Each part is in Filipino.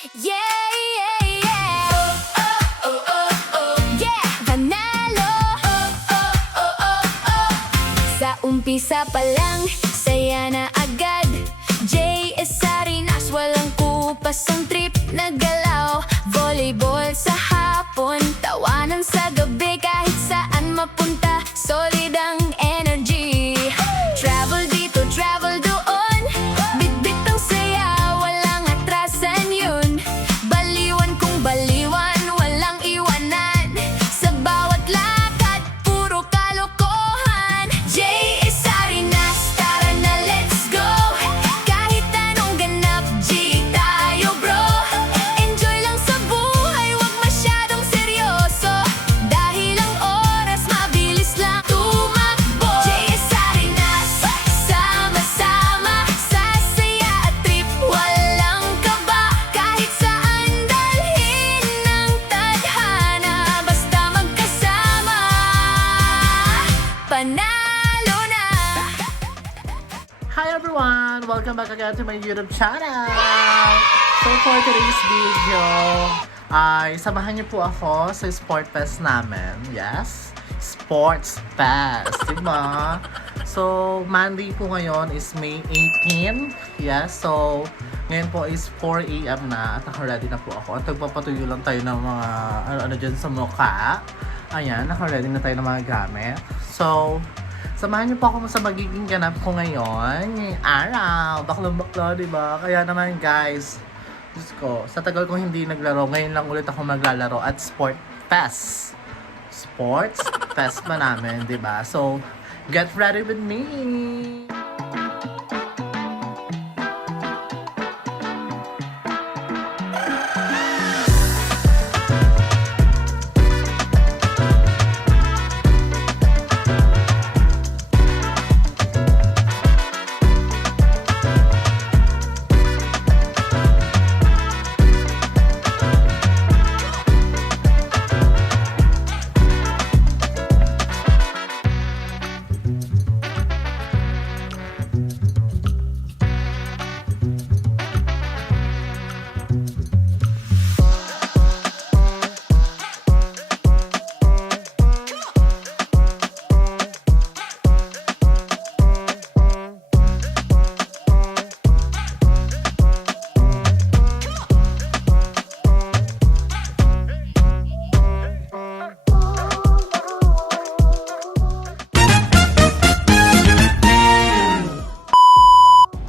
Yeah, yeah, yeah. Oh, oh, oh, oh. Yeah, panalo. Oh, oh, oh, oh, oh. Sa umpisa pa lang, saya na agad. JS Sarinas, walang kupas ang trip na galaw. Volleyball sa hapon, tawanan sa gabi. Kahit saan mapunta, solid ang energy. Travel dito, travel doon, bit-bit ang saya, walang atrasan yun. Baliwan kung baliwan, walang iwanan. Sa bawat lakad, puro kalokohan. JS Sarinas, tara na let's go. Kahit anong ganap, G tayo bro. Enjoy lang sa buhay, wag masyadong seryoso. Dahil ang oras, mabilis lang tumakbo. JS Sarinas, sama-sama sa saya at trip, walang kaba. Kahit saan dalhin ng tadhana, basta magkasama, panalo na. Hi everyone! Welcome back again to my YouTube channel! So for today's video, ay samahan niyo po ako sa Sport Fest namin. Yes, Sports Fest, diba? So Monday po ngayon is May 18. Yes, so ngayon po is 4 AM na at naka-ready na po ako. At nagpapatuyo lang tayo ng mga ano dyan sa mukha. Ayan, naka-ready na tayo ng mga gamit. So, samahan niyo po ako sa magiging ganap ko ngayon. Ngayong araw, baklo-baklo, diba? Kaya naman guys, Diyos ko, sa tagal kong hindi naglaro, ngayon lang ulit ako maglalaro at Sport Fest. Sports Fest pa namin, diba? So, get ready with me!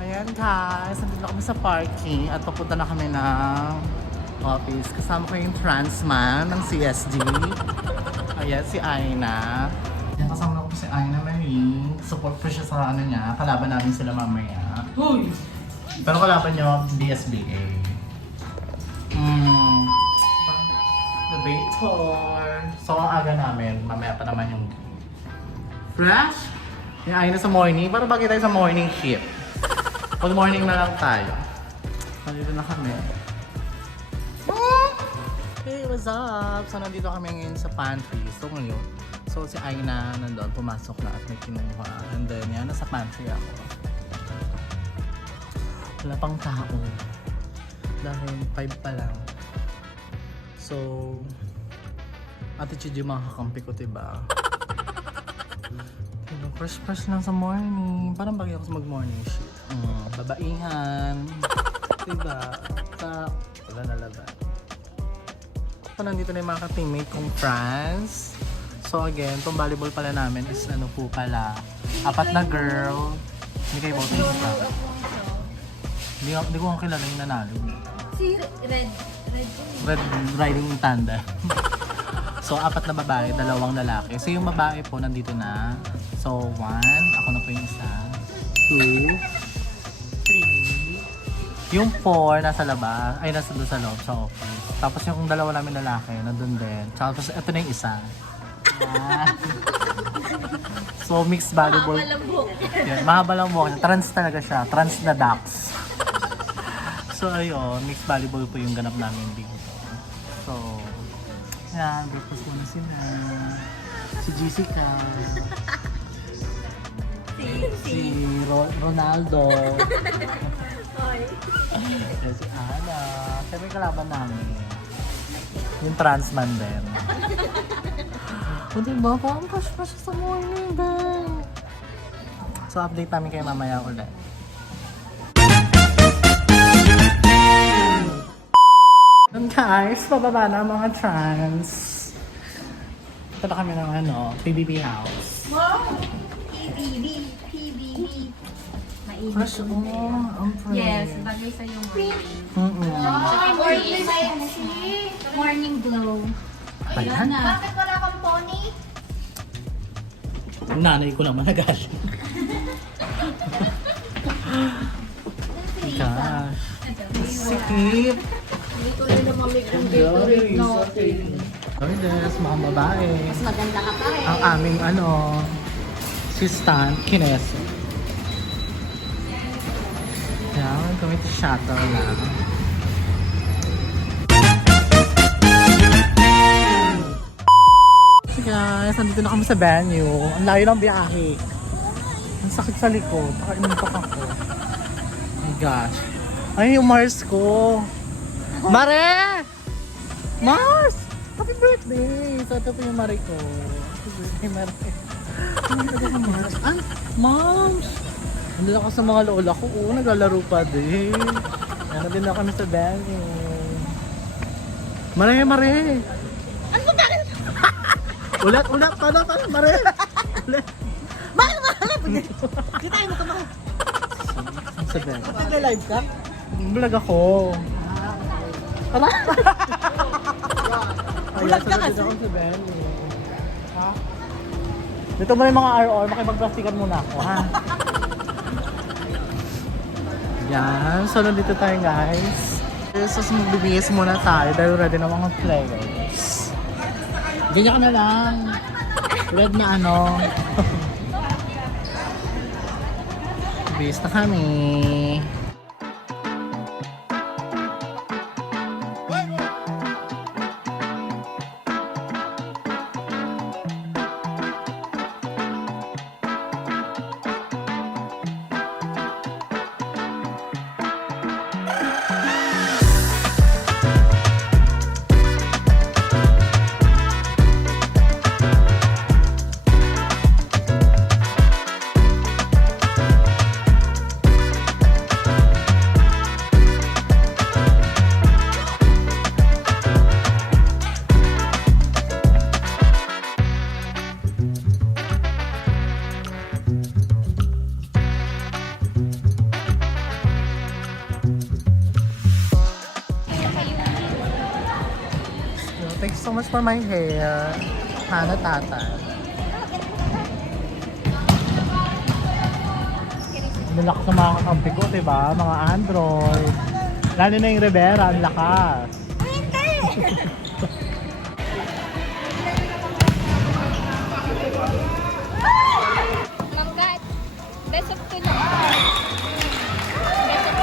Ayan guys, nandito na kami sa parking at papunta na kami ng office. Kasama ko yung transman ng CSD. Ayan, si Aina. Ayan, kasama ko si Aina Marie. Support ko siya sa ano niya. Kalaban namin sila mamaya. Uy! Pero kalaban niyo, BSBA. Debator. So, ang aga namin. Mamaya pa naman yung Flash. Yung Aina sa morning. Para bagay tayo sa morning shift. Good morning na lang tayo. Nandito na kami. Hey, what's up? So, nandito kami ngayon sa pantry. So, ngayon. So, si Aina nandun. Pumasok na at may kinuha. And then, yan. Nasa pantry ako. Wala pang tao. Dahil 5 pa lang. So, attitude yung mga kakampi ko, diba? Fresh lang sa morning. Parang bagay ako sa mag-morning shift. Babaihan. Diba? Wala na laban. So, nandito na yung mga ka-teammate kong France. So, again, itong volleyball pala namin is ano po pala. 4 na girl. Hindi kayo voting sa Hindi ko ang kilala yung nanalo. Si Red Riding Tanda. So, 4 na babae, 2 lalaki. So, yung babae po nandito na. So, 1. Ako na po yung isa. 2. 3. Yung 4 nasa labas. Ay, nasa doon sa loob, sa office. Tapos yung 2 namin lalaki, nandun din. Tapos, ito na yung isa. Yan. So, mixed volleyball. mahaba lang buhok. Yan, mahaba lang buhok. Trans talaga siya. Trans na ducks. So, ayun. Mixed volleyball po yung ganap namin dito. So, yan. Breakfast muna sila. Si Jessica. si Ronaldo. Oh, Yan si Ana. Siya may kalaban namin. Yung trans man din. O diba? Parang crush pa siya sa morning din. So update namin kayo mamaya ulit. And guys, pababa na ang mga trans. Ito na kami ng PBB house. Wow! PBB. Mainit. Fresh ang pretty. Yes, bagay sa yung morning. Morning glow. Ayan. Bakit wala kang pony? Ang nanay ko naman nagaling. Gosh. Sikip. Hindi ko rin namamig ng Galing, Gatorade natin. Gorgeous, mga babae. Mas maganda ka pa eh. Ang aming assistant, Kineso. Yan, kami to shuttle na. So guys, nandito na kami sa venue. Ang layo ng biyahe. Ang sakit sa likod. Nakaimuntok ako. Oh my gosh. Ay, yung Mars ko. Mare! Mars! Happy birthday! So, ito po yung Mare ko. Happy birthday, Mare. Ano ba yung Mars? Ah, Moms! Nandun ako sa mga lola ko. Oo, naglalaro pa din. Ano din na kami sa venue. Mare, Mare! Ano ba bakit? Ulat! Paano, Mare? Ulat! Bakit wala? Di tayo magkamahal. Sa venue. Nag-live ka? Vlog ako. Tara! Vlog ka kasi. Ako sa venue. Ha? Dito mo na yung mga RR, makipagplastikan muna ako, ha? Yan, so nandito tayo guys. So magbibihis muna tayo dahil ready na mga players. Ganyan ka na lang. Red na Bihis na kami. Thank you so much for my hair. Hana Tata. Ang lakas ng mga kakampi ko, diba? Mga Android. Lalo na yung Rivera, ang lakas. Langgat. Best of two lang. Best of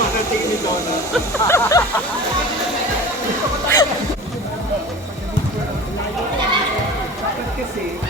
Makatingin ni Donna. Kasi,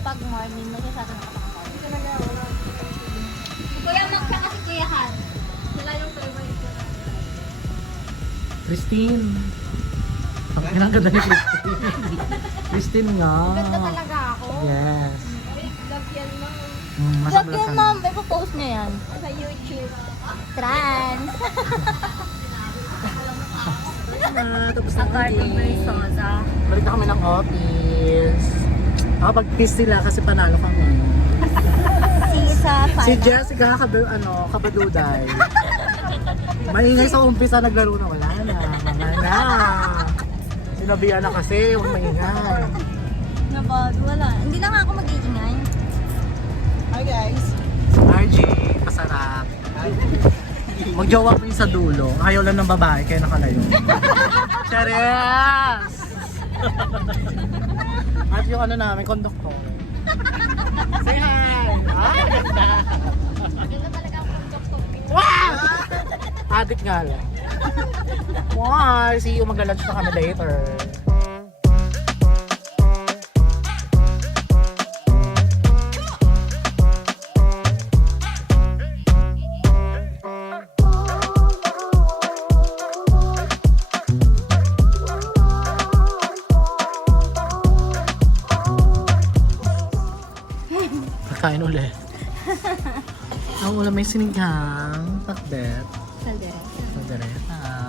Pag morning, masyasado na kapag Kuya Mac siya kasi Kuya Han. Sila yung favorite ko. Christine. Ang ganda ni Christine. Christine nga. Ganda talaga ako. Yes. Love yan, ma'am. Masang Love yan, ma'am. Ipo-post niya yan. Sa YouTube. Trans. Tapos na kami. Balik na kami ng office. Nakapag-kiss sila kasi panalo kami. Sa Si final. Jessica kabaduday. Maingay sa umpisa naglaro na wala na. Mga na. Sinabihan na kasi yung maingay. Nabad, wala. Hindi na nga ako mag-iingay. Hi guys. RG, pasarap. Magjowa ko yung sa dulo. Ayaw lang ng babae kaya nakalayo. Cheers! At yung ano namin, konduktor. Say hi! Ay, ganda! Wow! Adik nga lang. Wow! See you, mag-lunch na kami later. Kain ulit. Ang ulam may sinigang, pakbet, Kaldereta. kaldereta.